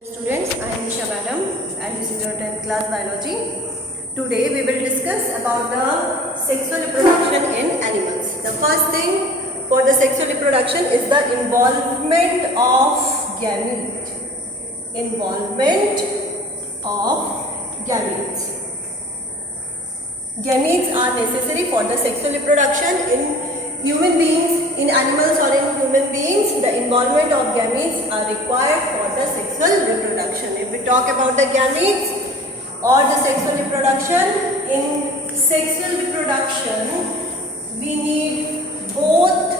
Students, I am Nisha Madam and this is your 10th class biology. Today we will discuss about the sexual reproduction in animals. The first thing for the sexual reproduction is the involvement of gamete. Involvement of gametes. Gametes are necessary for the sexual reproduction in human beings, in animals or in human beings. The involvement of gametes are required for the sexual reproduction. If we talk about the gametes or the sexual reproduction, in sexual reproduction we need both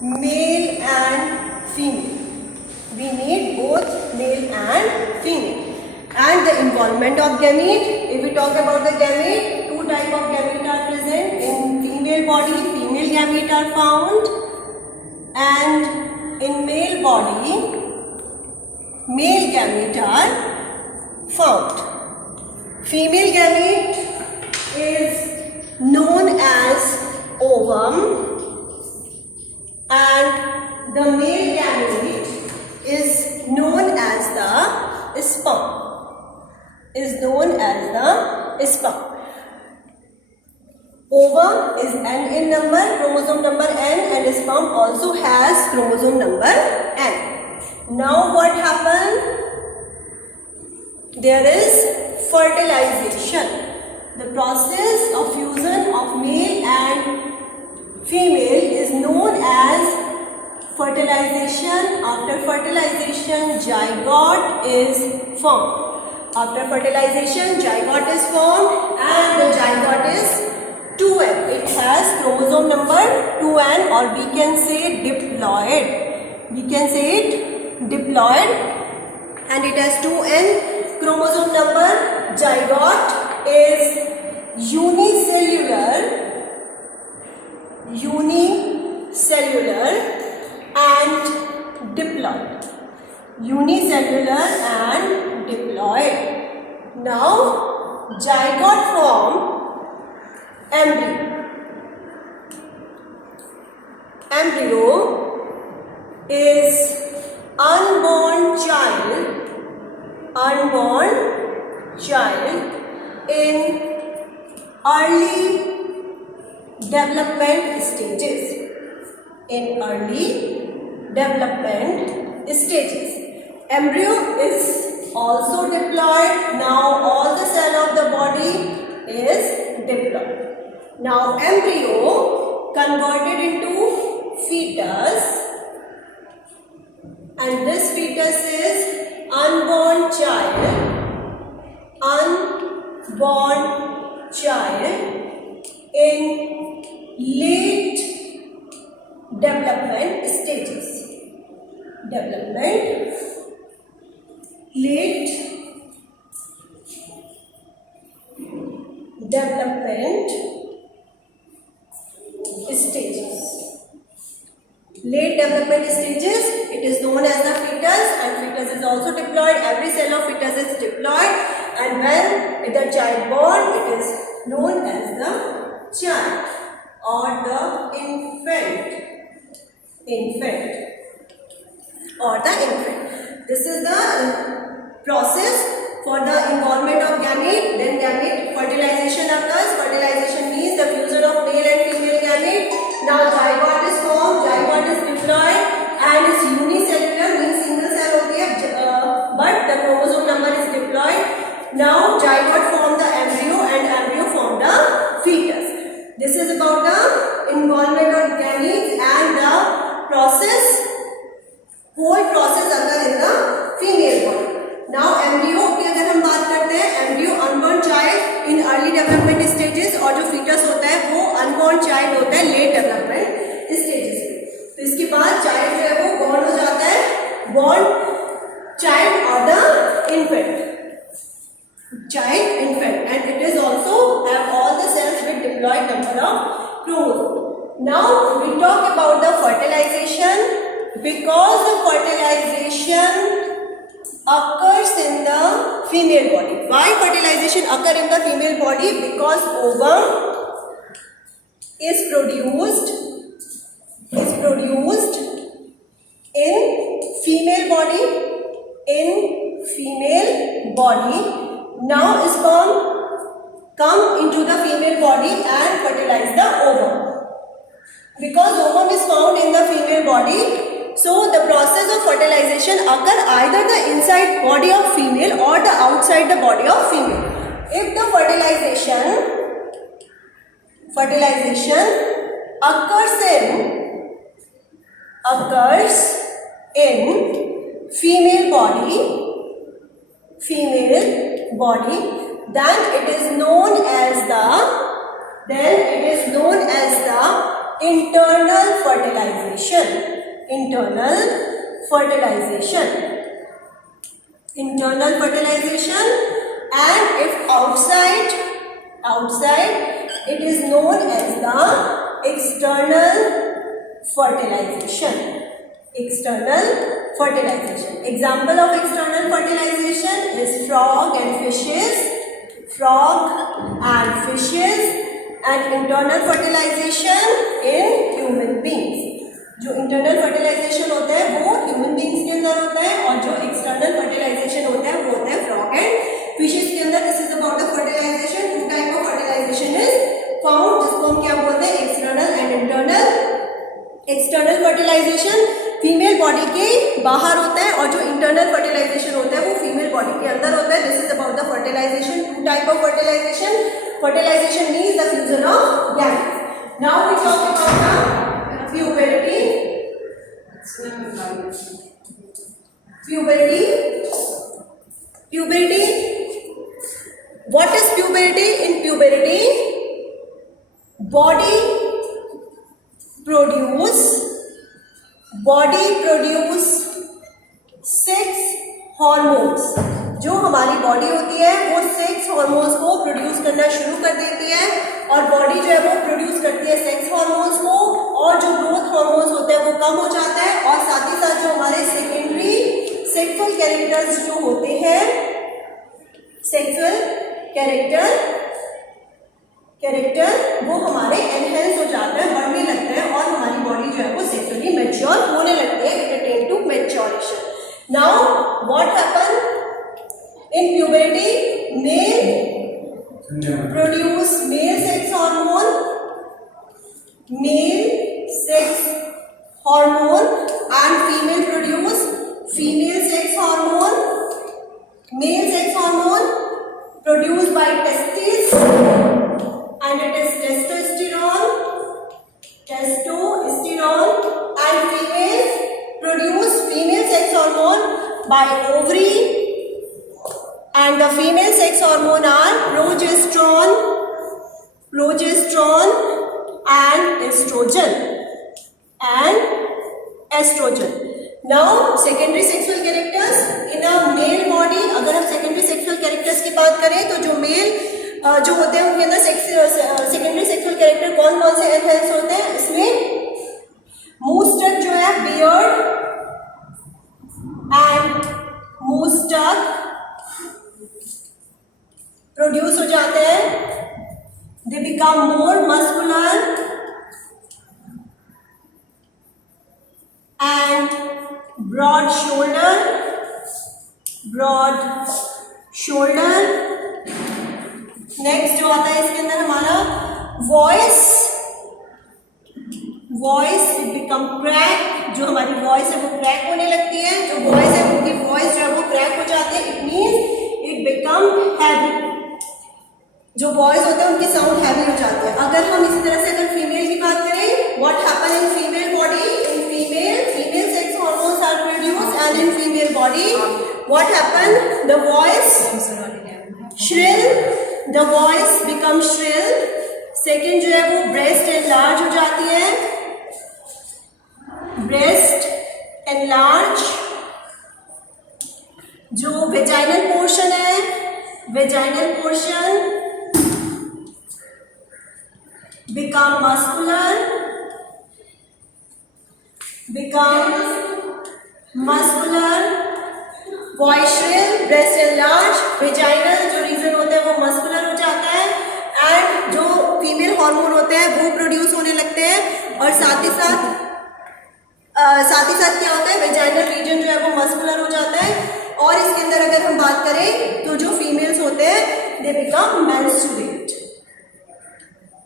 male and female. We need both male and female. And the involvement of gamete, if we talk about the gamete, two types of gamete are present. In female body, female gamete are found, and in male body, male gamete are found. Female gamete is known as ovum, and the male gamete is known as the sperm. Ovum is N in number, chromosome number N, and sperm also has chromosome number N. Now what happens? There is fertilization. The process of fusion of male and female is known as fertilization. After fertilization, zygote is formed. After fertilization, zygote is formed, and the zygote is 2N. It has chromosome number 2N, or we can say diploid. And it has 2N chromosome number. Zygote is unicellular and diploid. Now, zygote form embryo. Embryo is unborn child in early development stages. Embryo is also diploid. Now all the cell of the body is diploid. Now embryo converted into fetus, and this fetus is unborn child in late development stages. Late development stages, it is known as the fetus, and fetus is also diploid. Every cell of fetus is diploid, and when the child born, it is known as the child or the infant. This is the process for the involvement of gamete. Then gamete fertilization occurs. Fertilization means the fusion of male and female gamete. Now zygote is formed. Zygote is diploid and is unicellular, means single cell होती है, but the chromosome number is diploid. Now zygote form the embryo and embryo form the fetus. This is about the involvement of gametes and the whole process occurs in the female body. Now embryo की अगर हम बात करते हैं, embryo unborn child in early development stages, और जो fetus होता है वो unborn child होता है late development stages में. तो इसके बाद child जो है वो born हो जाता है, born child or the infant, and it is also have all the cells with diploid number of chromosomes. Now we talk about the fertilization. Because the fertilization occurs in the female body. Why fertilization occurs in the female body? Because ovum is produced in female body in body. Now sperm come into the female body and fertilize the ovum. Because ovum is found in the female body, so the process of fertilization occur either the inside body of female or the outside the body of female. If the fertilization occurs in female body, then it is known as the internal fertilization. Internal fertilization. And if outside, it is known as the external fertilization. Example of external fertilization is frog and fishes, and internal fertilization in human beings. जो internal fertilisation होता है वो human beings के अंदर होता है, और जो एक्सटर्नल फर्टिलाइजेशन होता है वो होता है फ्रॉग एंड फिशेस के अंदर. This is about the fertilization. Two type of fertilization is found, जिसको हम क्या बोलते हैं, external and internal. External fertilization female body के बाहर होता है, और जो इंटरनल फर्टिलाइजेशन होता है वो फीमेल बॉडी के अंदर होता है. This is about the fertilization. Two type of fertilization. Fertilization means the fusion of gametes. Now we talk about the puberty. What is puberty? In puberty, body produce 6 hormones. जो हमारी body होती है वो 6 hormones को produce करना शुरू कर देती है, और बॉडी जो है वो प्रोड्यूस करती है 6 हार्मोन्स को, और जो ग्रोथ हार्मोन्स होते हैं वो कम हो जाता है. और साथ ही साथ जो हमारे सेकेंडरी सेक्सुअल कैरेक्टर्स जो होते हैं, सेक्सुअल कैरेक्टर वो हमारे एनहेंस हो जाते हैं, बढ़ने लगते हैं, और हमारी बॉडी जो है वो सेक्सुअली मैच्योर होने लगती है. It attain to maturation. Now what happen in puberty? Male produce male sex hormone, and female produce female sex hormone. Male sex hormone produced by testes, and it is testosterone, and female produce female sex hormone by ovary. And the female sex hormone are progesterone and estrogen. Now secondary sexual characters in a male body. अगर हम secondary sexual characters की बात करें तो जो mail जो होते हैं उनके अंदर secondary sexual character कौन से एनहेंस होते हैं? इसमें मूस्टक जो है, बियर्ड एंड मूस्टक प्रोड्यूस हो जाते हैं. They become more muscular and broad shoulder. Next जो आता है इसके अंदर हमारा वॉइस बिकम क्रैक. जो हमारी वॉइस है वो क्रैक होने लगती है. जो वॉइस है उनकी वॉइस जो है वो क्रैक हो जाती है. It means it become heavy. जो बॉयज होते हैं उनकी साउंड हैवी हो जाती है. अगर हम इसी तरह से अगर फीमेल की बात करें, what happen in female body? In female sex hormones are produced, and in female body what happen? The voice shrill, the voice become shrill. Second जो है वो ब्रेस्ट एनलार्ज हो जाती है. Breast enlarge. जो वेजाइनल पोर्शन है, vaginal portion become muscular, voice shrill, breast enlarge, vaginal जो region होता है वो मस्कुलर हो जाता है, एंड जो फीमेल हार्मोन होते हैं वो प्रोड्यूस होने लगते हैं, और साथ ही साथ क्या होता है, वेजाइनल रीजन जो है वो मस्कुलर हो जाता है. और इसके अंदर अगर हम बात करें तो they become menstruate.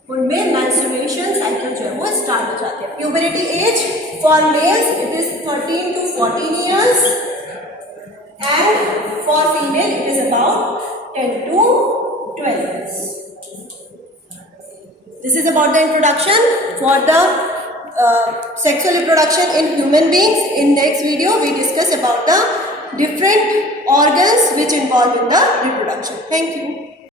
उनमें menstruation cycle जो है वो start हो जाती है. Puberty age for males it is 13 to 14 years and for female it is about 10 to 12 years. This is about the introduction for the sexual reproduction in human beings. In next video we discuss about the different organs which involve in the reproduction. Thank you.